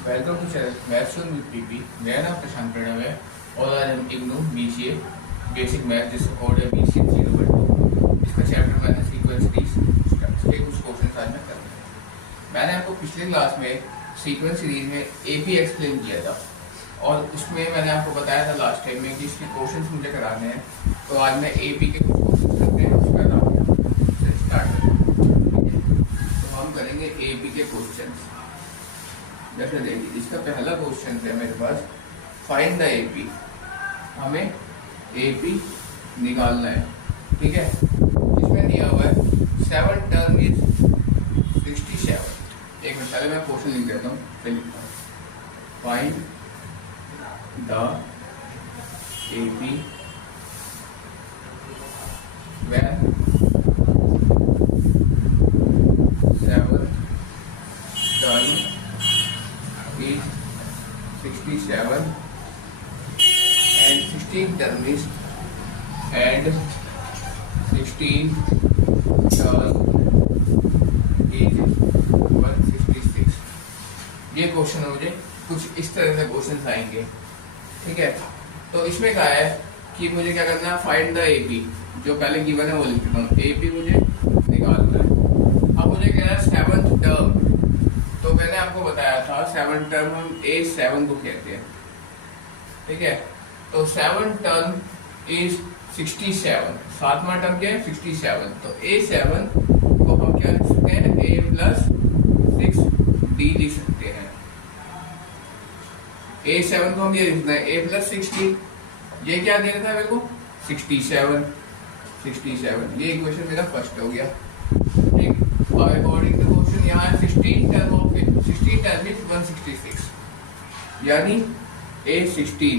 Welcome to channel maths with PP. मेरा नाम प्रशांत प्रणव है और आज हम इग्नू बीसीए बेसिक मैथ जिसका कोड है BCA 0/2 इसका चैप्टर मैंने सीक्वेंस सीरीज के कुछ क्वेश्चन आज मैं कर रहा हूँ। मैंने आपको पिछले क्लास में सीक्वेंस सीरीज में एपी एक्सप्लेन किया था और उसमें मैंने आपको बताया था लास्ट टाइम में कि इसके क्वेश्चन मुझे कराने हैं। तो आज मैं एपी के कुछ क्वेश्चन करते हैं उसका नाम स्टार्ट करेंगे। तो हम करेंगे एपी के क्वेश्चन। जैसे देखिए इसका पहला क्वेश्चन है मेरे पास, फाइंड द एपी। हमें एपी निकालना है, ठीक है। इसमें दिया हुआ है 7 टर्म इज 67। एक मिनट पहले मैं क्वेश्चन लिख देता हूँ, फिर लिखता हूँ। Find the AP when 7 term is 67 and 16 term is and 16 term is 166। ये क्वेश्चन मुझे कुछ इस तरह से क्वेश्चन आएंगे, ठीक है। तो इसमें क्या है कि मुझे क्या करना है, फाइंड द एपी। जो पहले गिवन है वो लिख देता हूँ, एपी मुझे निकालना है। अब मुझे कह रहा है 7th टर्म। तो मैंने आपको बताया था 7 टर्म हम A7 को कहते हैं, ठीक है। तो 7 टर्म इज 67। 7वां टर्म क्या है, 67। तो A7 को हम क्या लिख सकते हैं, A+6D लिख सकते हैं। A7 को हम ये लिखना है A+6D। ये क्या दे रहा था मेरे को, 67। ये इक्वेशन मेरा फर्स्ट हो गया, ठीक। और अकॉर्डिंग टू क्वेश्चन यहाँ है 16 टर्म ऑफ 16 टर्म इज 166, यानी A16।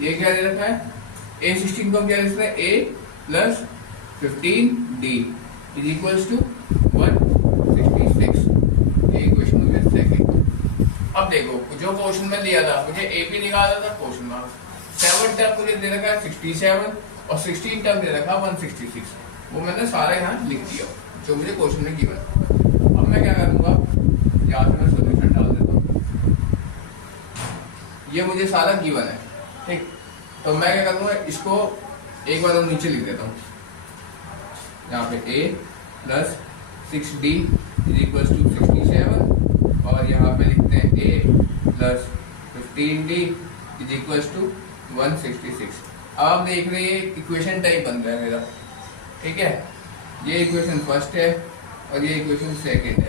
ये क्या दे रखा है, A16 को हम क्या लिख सकते हैं, A+15D इज इक्वल्स टू 166। ये इक्वेशन हो गया सेकंड। अब देखो जो क्वेश्चन में लिया था, मुझे एपी निकाला था, क्वेश्चन मार्क 7 टर्म मुझे दे रखा है 67 और 16 टर्म दे रखा है 166। वो मैंने सारा यहाँ लिख दिया जो मुझे क्वेश्चन में गिवन। अब मैं क्या करूंगा, यहाँ पे मैं सोल्यूशन डाल देता हूँ। ये मुझे सारा गिवन है, ठीक। तो मैं क्या करूंगा, इसको एक बार नीचे लिख देता हूँ। यहाँ पे A+6D इज इक्वल टू 67 और यहाँ पे लिखते हैं A+15D इज इक्वल टू 166। अब आप देख रहे हैं इक्वेशन टाइप बन रहा है मेरा, ठीक है। ये इक्वेशन फर्स्ट है और ये इक्वेशन सेकंड है।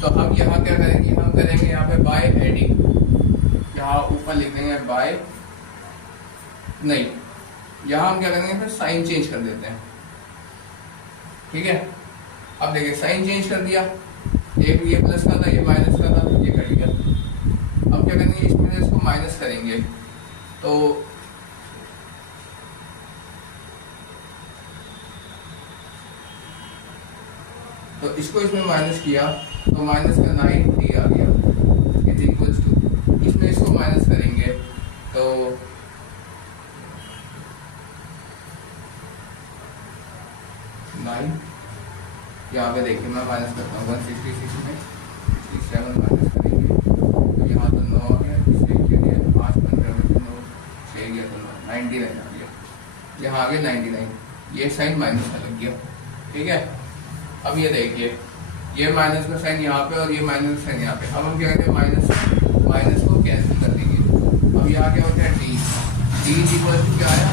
तो हम यहाँ क्या करेंगे, हम करेंगे यहाँ पे बाय एडिंग। यहाँ ऊपर लिख देंगे बाय, नहीं, यहाँ हम क्या करेंगे, फिर साइन चेंज कर देते हैं, ठीक है। अब देखिए साइन चेंज कर दिया, एक ये प्लस का था, ये माइनस का था, ये कट गया। अब क्या करेंगे, इसमें से इसको माइनस करेंगे। तो इसको इसमें माइनस किया तो माइनस का 9D आ गया इज इक्वल्स टू, इसमें इसको माइनस करेंगे तो 9। यहाँ पे देखिए मैं माइनस करता हूँ 166 में 67 माइनस करेंगे तो यहाँ तो 9 आ गया, 5 15 में 9 6 गया तो 99 आ गया। यहाँ आ गया 99। ये साइन माइनस का लग गया, ठीक है। अब ये देखिए ये माइनस का साइन यहाँ पे और ये माइनस का साइन यहाँ पे। अब हम क्या करते हैं, माइनस को कैंसिल कर देंगे। अब यहाँ क्या होता है D इक्वल टू क्या आया,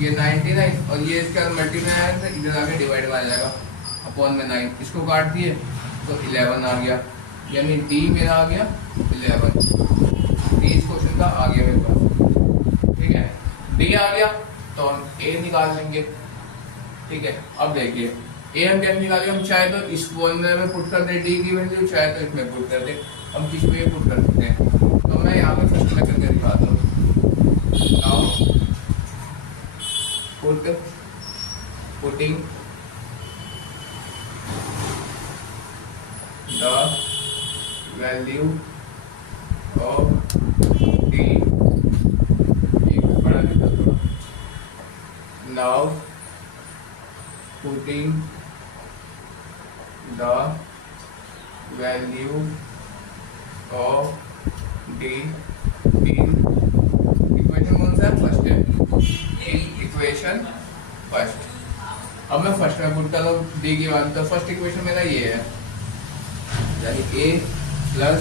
ये 99 और ये इसका मल्टीप्लाई आया तो इधर आके डिवाइड में आ जाएगा अपॉन में 9। इसको काट दिए तो 11 आ गया, यानी D मेरा आ गया 11। D इस क्वेश्चन का आ गया मेरे पास, ठीक है। D आ गया तो हम A निकाल लेंगे, ठीक है। अब देखिए ए हम कैसे निकालेंगे, हम चाहे तो इस फॉर्मूले में पुट कर दे डी की वैल्यू, चाहे तो इसमें पुट कर दे। हम किस में पुट कर सकते हैं, तो मैं यहाँ पे फर्स्ट में करके दिखाता हूँ। Now putting the value of D, बड़ा लिखा थोड़ा। Now putting the value of D तीन इक्वेशन कौन सा है? फर्स्ट है इक्वेशन फर्स्ट। अब मैं फर्स्ट में पुट कर रहा हूँ डी की वैल्यू, तो फर्स्ट इक्वेशन मेरा ये है, यानी A plus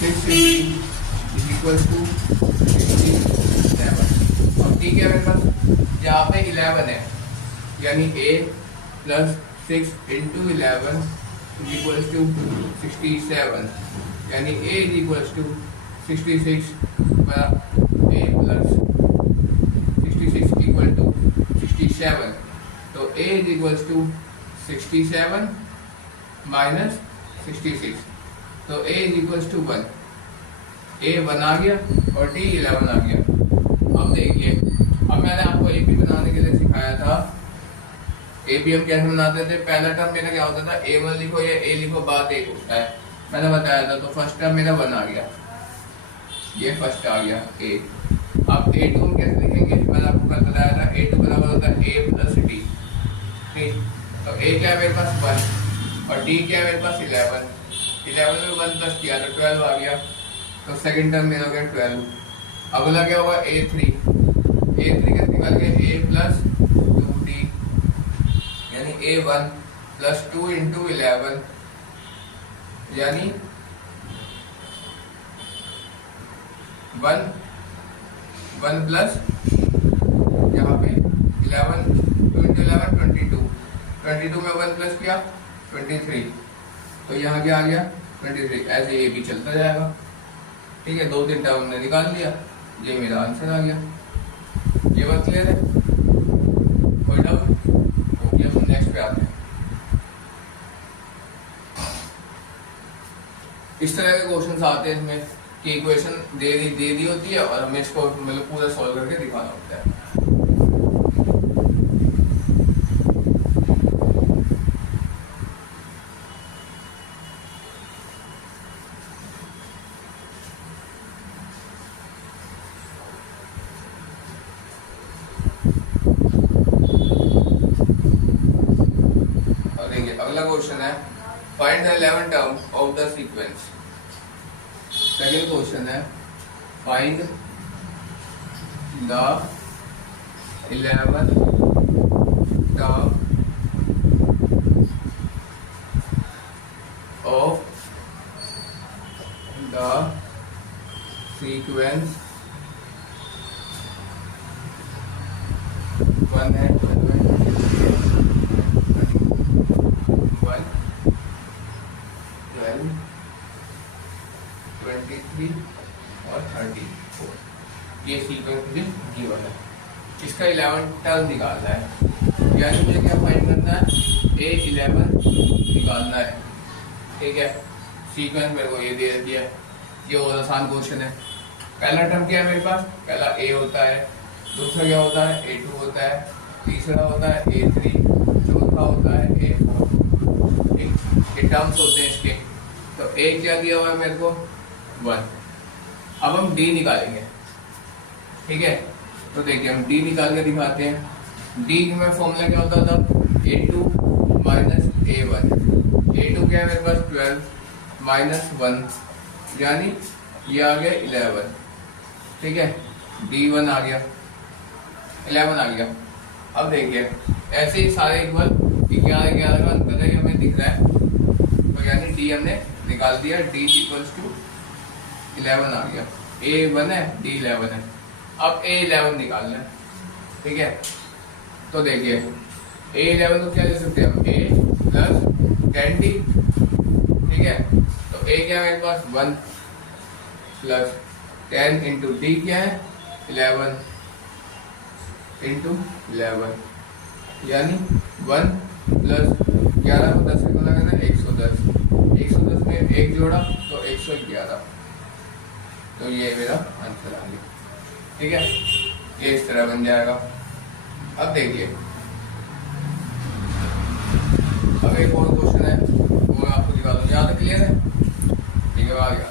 6 is equal to 67। अब डी क्या है मेरे पास? यहाँ पे 11 है, यानी A plus 6 into 11 is equal to 67, यानी A is equal to 66 A plus 66 equal to 67। तो A is equal to 67 minus 66, तो A is equal to 1। A 1 आ गया और डी 11 आ गया। अब देखिए, अब मैंने आपको ए बी बनाने के लिए सिखाया था। ए बी हम कैसे बनाते थे? पहला टर्म मेरा क्या होता था? A1 लिखो या A लिखो, बात एक होता है, मैंने बताया था। तो फर्स्ट टर्म मेरा 1 आ गया, ये फर्स्ट आ गया A। अब A2 हम कैसे लिखेंगे? मैंने आपको कल बताया था, A2 बराबर होता है A प्लस D। ठीक, तो A क्या है मेरे पास? 1 और D क्या है मेरे पास? 11। 11 में 1 प्लस किया तो 12 आ गया, तो सेकंड टर्म मेरा हो गया 12। अगला क्या होगा? A3 कैसे निकाल के? A प्लस 2D, यानी A1 प्लस 2 इंटू 11, यानी 1 प्लस यहाँ पे 11, 2 इंटू 11 22, 22 में 1 प्लस किया 23, तो यहाँ क्या आ गया? 23। ऐसे ये भी चलता जाएगा। ठीक है, 2-3 टर्म हमने निकाल लिया, ये मेरा आंसर आ गया। ये बात क्लियर है? कोई डाउट? ओके, हम नेक्स्ट पे आते हैं। इस तरह के क्वेश्चंस आते हैं इसमें कि इक्वेशन दे दी होती है और हमें इसको मतलब पूरा सॉल्व करके दिखाना होता है। अगला क्वेश्चन है, find the 11th term of the sequence. Second question है, find the 11th term of the sequence 1 है 23 और 34, ये सीक्वेंस मुझे गिवन है। इसका 11th टर्म निकालना है, यानी मुझे क्या फाइंड करना है? A11 निकालना है। ठीक है, सीक्वेंस मेरे को ये दे दिया है, ये बहुत आसान क्वेश्चन है। पहला टर्म क्या है मेरे पास? पहला A होता है, दूसरा क्या होता है? A2 होता है, तीसरा होता है A3, चौथा होता है A4। ठीक, ये टर्म्स होते हैं इसके। तो A क्या दिया हुआ है मेरे को? 1। अब हम D निकालेंगे। ठीक है, तो देखिए हम D निकाल के दिखाते हैं। D में फॉर्मूला क्या होता था? A2 minus A1। A2 क्या है मेरे पास? 12 माइनस 1, यानी ये आ गया 11। ठीक है, D1 आ गया, 11 आ गया। अब देखिए ऐसे ही सारे इक्वल 11 का अंतर है, हमें दिख रहा है, तो यानी D हमने निकाल दिया। D इक्वल्स टू 11 आ गया। A1 है, D 11 है। अब A11 निकालना है। ठीक है, तो देखिए A11 को क्या ले सकते हैं हम? A plus 10D। ठीक है, तो A क्या है मेरे पास? 1 प्लस 10 इंटू D क्या है? 11 इंटू 11, यानी 1 प्लस 11 को 10 से गुना करना 110। 110 में 1 जोड़ा तो 111, तो ये मेरा आंसर आ गया। ठीक है, ये इस तरह बन जाएगा। अब देखिए, अब एक और क्वेश्चन है, वो मैं आपको दिखा दूँ। यहाँ तक क्लियर है? ठीक है, आ गया।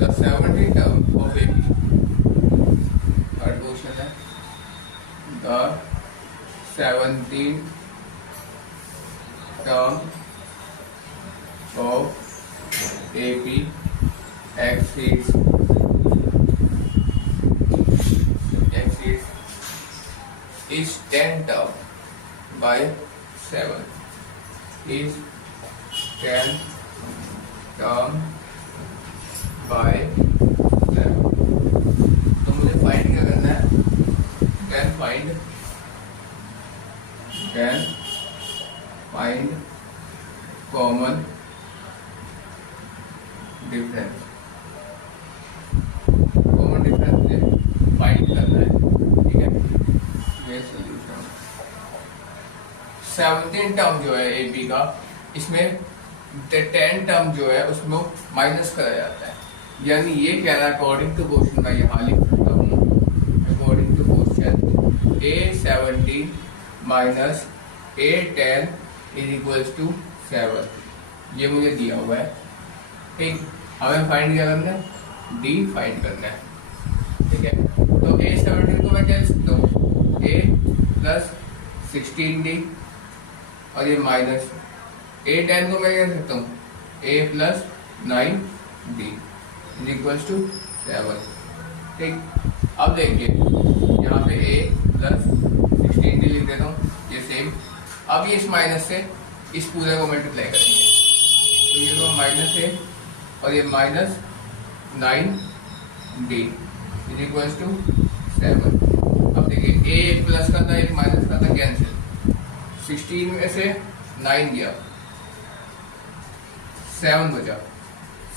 The 17th term of AB, third question है, the 17 term of AP exceeds is 10 term by 7 is 10 term by 7। तो मुझे फाइंड क्या करना है? 10 find common difference. Common difference मुझे फाइंड करना है, ठीक है। ये सॉल्यूशन 17 टर्म जो है एबी का, इसमें 10 टर्म जो है उसमें माइनस करा जाता है। यानी ये कह रहा है अकॉर्डिंग टू क्वेश्चन, मैं यहाँ लिख सकता हूँ according to question A17 minus A10 is equals to 7। ये मुझे दिया हुआ है, ठीक। हमें फाइंड क्या करना है? डी फाइंड करना है, ठीक है। तो A17 को मैं क्या लिख सकता हूँ? A प्लस 16D और ये माइनस A10 को मैं क्या लिख सकता हूँ? A plus 9D is equals to 7, ठीक। अब देखिए यहाँ पे A प्लस 16D लिख देता हूँ, ये सेम। अब ये इस माइनस से इस पूरे को मल्टीप्लाई करेंगे, तो ये तो माइनस है और ये minus 9D is equals to 7। अब देखिए A एक प्लस का था, एक माइनस का था, कैंसिल। 16 में से 9 गया, 7 बचा,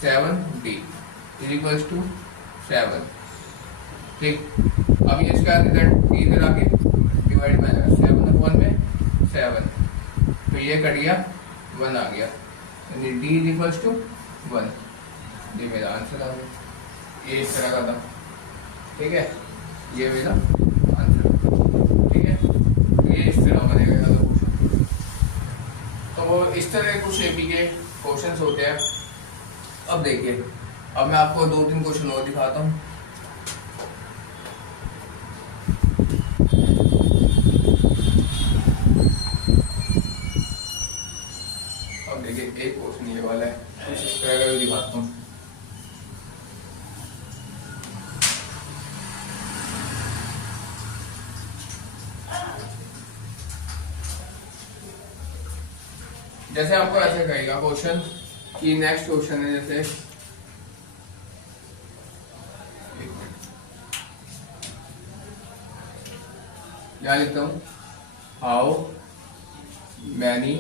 7D इज इक्वल्स टू 7, ठीक। अब ये इसका रिजल्ट इधर आके डिवाइड में आएगा, 7 में 7, तो ये कट गया, 1 आ गया, यानी D इज इक्वल्स टू 1। ये मेरा आंसर आ गया, ये इस तरह का था, ठीक है। ये मेरा आंसर, ठीक है। ये इस तरह बनेगा। तो वो इस तरह कुछ एपी के क्वेश्चंस होते हैं। अब देखिए, अब मैं आपको 2-3 क्वेश्चन और दिखाता हूँ। अब देखिए एक क्वेश्चन ये वाला है, कुछ इस तरह का भी दिखाता हूँ। जैसे आपको ऐसे कहेगा क्वेश्चन कि नेक्स्ट क्वेश्चन है, जैसे क्या लिखता हूं, how many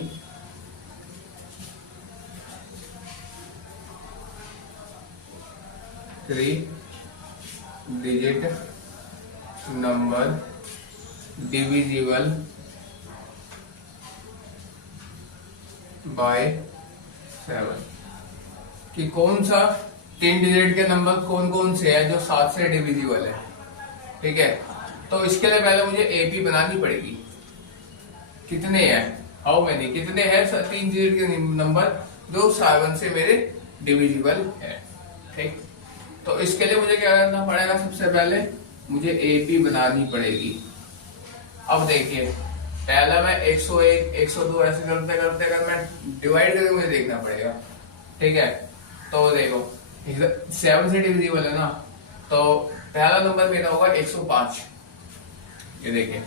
three digit number divisible by 7, कि कौन सा 3 डिजिट के नंबर कौन कौन से है जो 7 से डिविजिबल है, ठीक है। तो इसके लिए पहले मुझे एपी बनानी पड़ेगी। कितने हैं, हाउ मैनी, कितने हैं 3 डिजिट के नंबर जो 7 से मेरे डिविजिबल है, ठीक। तो इसके लिए मुझे क्या करना पड़ेगा? सबसे पहले मुझे एपी बनानी पड़ेगी। अब देखिए, पहला मैं 101, 102 ऐसे करते करते अगर मैं डिवाइड करके मुझे देखना पड़ेगा, ठीक है। तो देखो 7 से डिविजिबल है ना, तो पहला नंबर मेरा होगा 105। ये देखिए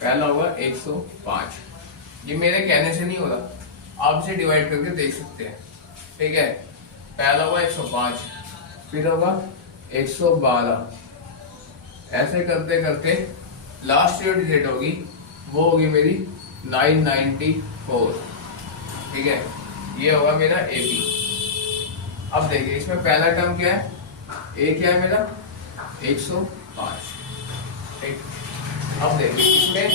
पहला होगा 105। ये मेरे कहने से नहीं होगा, आप इसे डिवाइड करके देख सकते हैं, ठीक है। पहला होगा 105, फिर होगा 112, ऐसे करते करते लास्ट जो डिजिट होगी वो होगी मेरी 994, ठीक है। ये होगा मेरा एपी। अब देखिए इसमें पहला टर्म क्या है, ए क्या है मेरा 105, ठीक। अब देखिए इसमें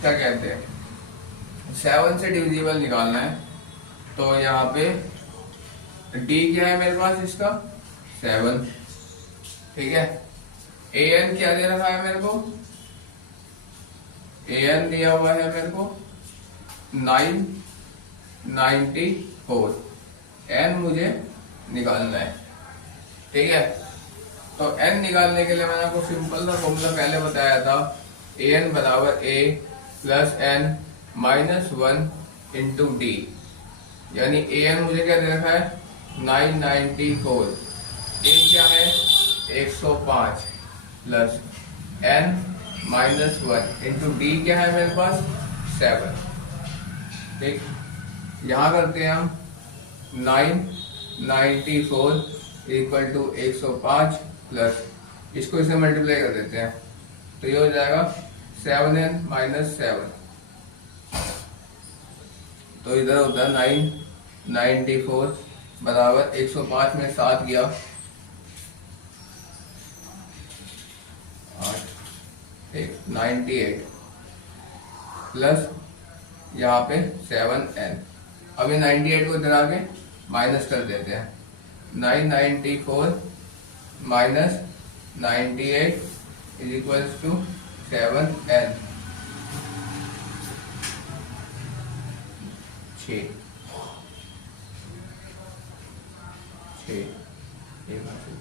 क्या कहते हैं, 7 से डिविजिबल निकालना है, तो यहाँ पे डी क्या है मेरे पास इसका 7, ठीक है। ए एन क्या दे रखा है मेरे को, ए एन दिया हुआ है मेरे को 994, एन मुझे निकालना है, ठीक है। तो एन निकालने के लिए मैंने आपको सिंपल सा फॉर्मूला पहले बताया था ए एन बराबर A plus N minus 1 into D, यानी ए एन मुझे क्या दे रखा है 994, ए क्या है 105 plus N minus 1 into D क्या है मेरे पास 7। ठीक, यहां करते हैं हम 994 इक्वल टू 105 प्लस इसको इसे मल्टीप्लाई कर देते हैं तो ये हो जाएगा 7n माइनस 7, तो इधर होता है 994 बराबर 105 में 7 गया 8 98 प्लस यहाँ पे 7n। अब ये 98 को इधर आके माइनस कर देते हैं, 994 minus 98 is equals to 7n। 6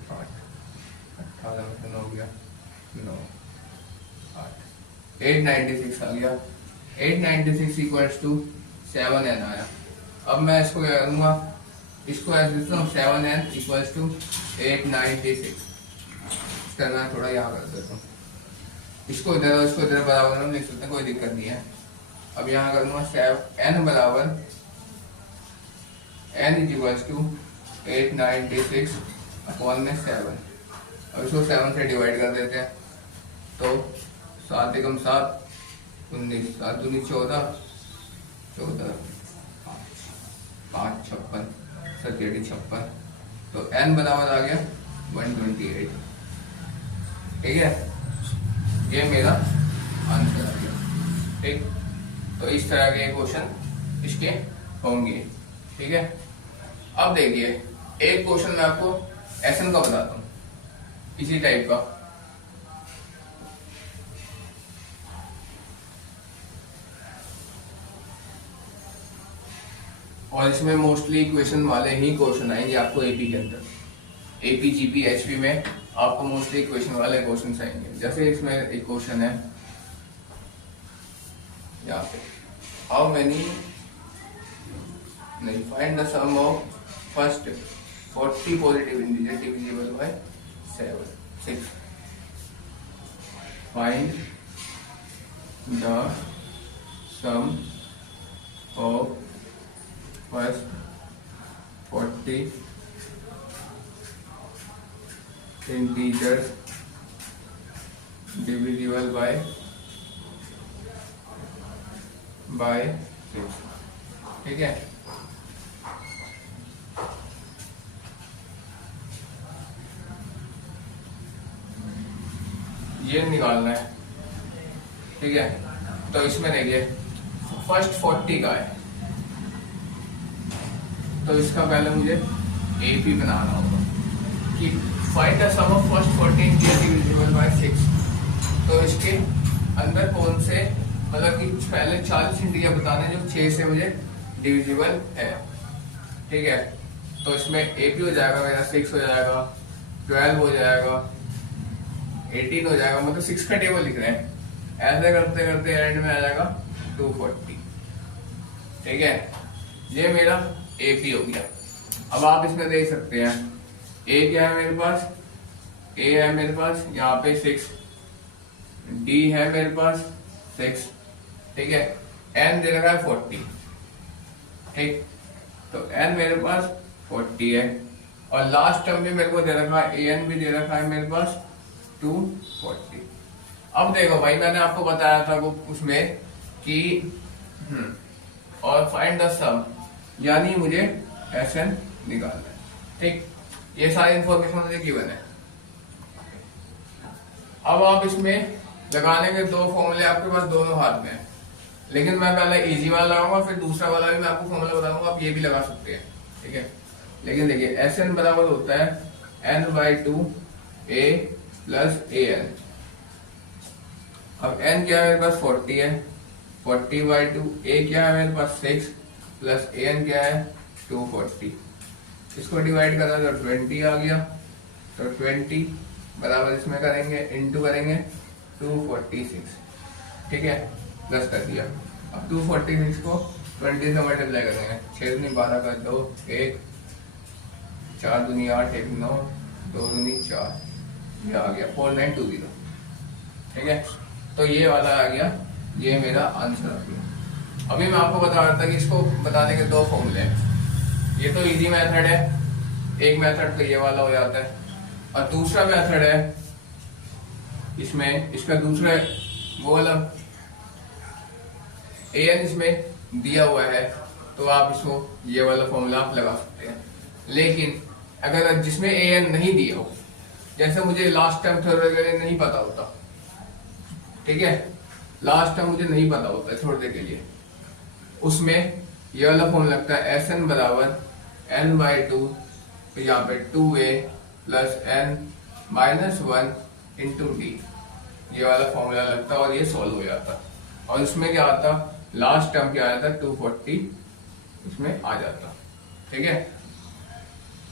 5 18 में 9 गया 9 8 896 आ गया, 896 इक्वल्स टू 7n आया। अब मैं इसको क्या करूंगा, इसको ऐसे लिखता हूँ 7n इक्वल्स टू 896। इसका मैं थोड़ा यहाँ कर देता हूँ, इसको इधर और इसको इधर बराबर हम लिख सकते हैं, कोई दिक्कत नहीं है। अब यहाँ करूंगा n बराबर n is equals to 896 upon में 7। अब इसको 7 से डिवाइड कर देते हैं तो 7 एकम 7 19 7 दूनी 14 14 5 56 57 56, तो n बराबर आ गया 128। ठीक है, ये मेरा आंसर आ गया। ठीक, तो इस तरह के क्वेश्चन इसके होंगे। ठीक है, अब देखिए एक क्वेश्चन मैं आपको एसएन का बताता हूँ इसी टाइप का। और इसमें मोस्टली इक्वेशन वाले ही क्वेश्चन आएंगे आपको एपी के अंदर, एपी जीपी एचपी में आपको मोस्टली इक्वेशन वाले क्वेश्चन आएंगे। जैसे इसमें एक क्वेश्चन है यहाँ पे, हाउ मेनी नहीं find the sum of first 40 positive integer divisible by 6। Find the sum of first 40 integers divisible by 6। ठीक है, ये निकालना है। ठीक है, तो इसमें देखिए फर्स्ट 40 का है तो इसका पहले मुझे एपी बनाना होगा कि find the sum of first 40 integer divisible by 6। तो इसके अंदर कौन से, मतलब कि पहले 40 इंटीजर बताने जो 6 से मुझे डिविजिबल है। ठीक है, तो इसमें एपी हो जाएगा मेरा 6 हो जाएगा, 12 हो जाएगा, 18 हो जाएगा, मतलब 6 का टेबल लिख रहे हैं। ऐसे करते करते एंड में आ जाएगा 240। ठीक है, ये मेरा एपी हो गया। अब आप इसमें देख सकते हैं ए क्या है मेरे पास, ए है मेरे पास यहाँ पे 6, डी है मेरे पास 6। ठीक है, एन दे रखा है 40। ठीक, तो एन मेरे पास 40 है और लास्ट टर्म भी मेरे को दे रखा है, ए एन भी दे रखा है मेरे पास 240। अब देखो भाई, मैंने आपको बताया था वो उसमें कि और फाइंड द सम, यानी मुझे एसएन निकालना है। ठीक, ये सारी इंफॉर्मेशन मुझे गिवन है। अब आप इसमें लगाने के दो फॉर्मूले आपके पास दोनों हाथ में है, लेकिन मैं पहले इजी वाला लगाऊंगा, फिर दूसरा वाला भी मैं आपको फॉर्मूला बताऊंगा, आप ये भी लगा सकते हैं। ठीक है, लेकिन देखिए एस एन बराबर होता है n/2 a plus A N. अब n क्या है मेरे पास 40 है, 40/2, a क्या है मेरे पास 6 प्लस ए एन क्या है 240। इसको डिवाइड करा तो 20 आ गया, तो 20 बराबर इसमें करेंगे इंटू करेंगे 246। ठीक है, 10 कर दिया। अब 246 को 20 से मल्टीप्लाई करेंगे, 6 दूनी 12 कर दो 1, 4 दूनी 8, 1 9, 2 दूनी 4, ये आ गया 4920। ठीक है, तो ये वाला आ गया, ये मेरा आंसर आ गया। अभी मैं आपको बता रहा था कि इसको बताने के 2 फॉर्मूले हैं। ये तो इजी मेथड है, एक मेथड तो ये वाला हो जाता है, और दूसरा मेथड है इसमें, इसका दूसरा वो वाला an इसमें दिया हुआ है, तो आप इसको ये वाला फॉर्मूला आप लगा सकते हैं। लेकिन अगर जिसमें an नहीं दिया हो, जैसे मुझे लास्ट टाइम थोड़ा नहीं पता होता, ठीक है, लास्ट टाइम मुझे नहीं पता होता है थोड़ी देर के लिए, उसमें ये वाला फॉर्मूला लगता है Sn बराबर n/2, तो यहाँ पे 2a plus n minus 1 into D, ये वाला फॉर्मूला लगता और ये सॉल्व हो जाता। और इसमें क्या आता, लास्ट टर्म क्या आया था 240 इसमें आ जाता। ठीक है,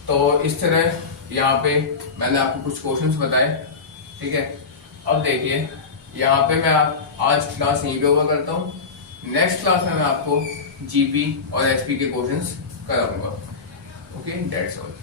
तो इस तरह यहाँ पे मैंने आपको कुछ क्वेश्चंस बताए। ठीक है, अब देखिए यहाँ पे मैं आज क्लास यहीं पे ओवर करता हूँ। नेक्स्ट क्लास में मैं आपको जीपी और एसपी के क्वेश्चंस कराऊंगा। Okay, that's all.